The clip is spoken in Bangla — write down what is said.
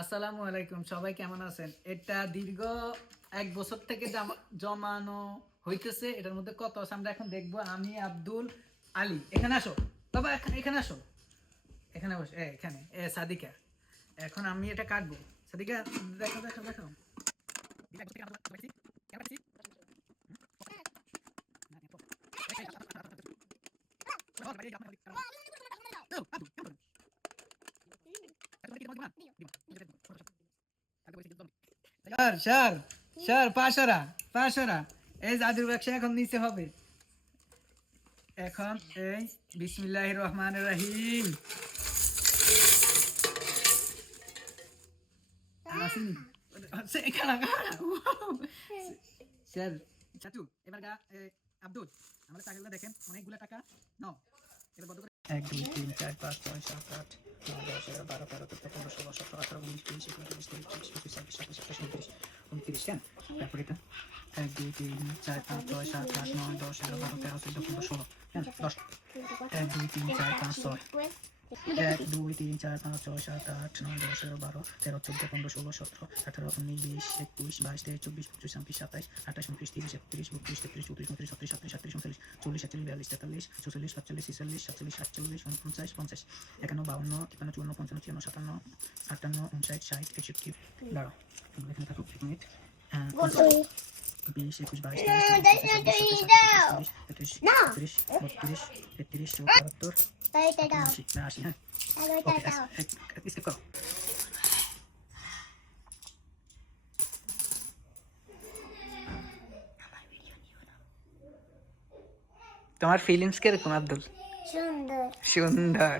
আসসালামু আলাইকুম, সবাই কেমন আছেন? এটা দীর্ঘ 1 বছর থেকে জমানো হইতেছে। এটার মধ্যে কত আছে আমরা এখন দেখবো। আমি আব্দুল আলী, এখানে আসো বাবা, এখানে আসো, এখানে বসো, এখানে সাদিকা। এখন আমি এটা কাটবো। সাদিকা, দেখো দেখো দেখো। স্যার স্যার স্যার, পাশারা পাশারা, এই জাদুর ব্যবসা এখন নিচে হবে। এখন এই বিসমিল্লাহির রহমানির রহিম। আসেনি স্যার। চাচু, এবার আব্দুল, আমাদের টাকাগুলো দেখেন, অনেকগুলো টাকা নাও। এবার বন্ধ করে 1 2 3 4 5 6 7 8 9 10 11 12 13 14 15 16 17 18 19 20 21 22 23 24 25 26 27 28 29 কেন? তারপরে এটা 1 2 3 4 5 6 7 8 9 10 11 12 13 14 15 16 হ্যাঁ 10 1 2 3 4 5 6 1 2 3 4 5 6 7 8 9 10 11 12 13 14 15 16 17 18 19 20 21 22 23 24 25 26 27 28 29 30 31 32 33 34 35 36 37 38 39 40 41 42 43 44 45 46 47 47 48 49 50 51 52 53 54 55 56 57 58 59 60 61 দাঁড়াও, তোমরা এখানে থাকো 1 মিনিট। 20 21 22 23 34 35 36 37 38 39 হ্যাঁ। ওকে, স্কিপ করো। তোমার ফিলিংস কিরকম আব্দুল? সুন্দর। সুন্দর।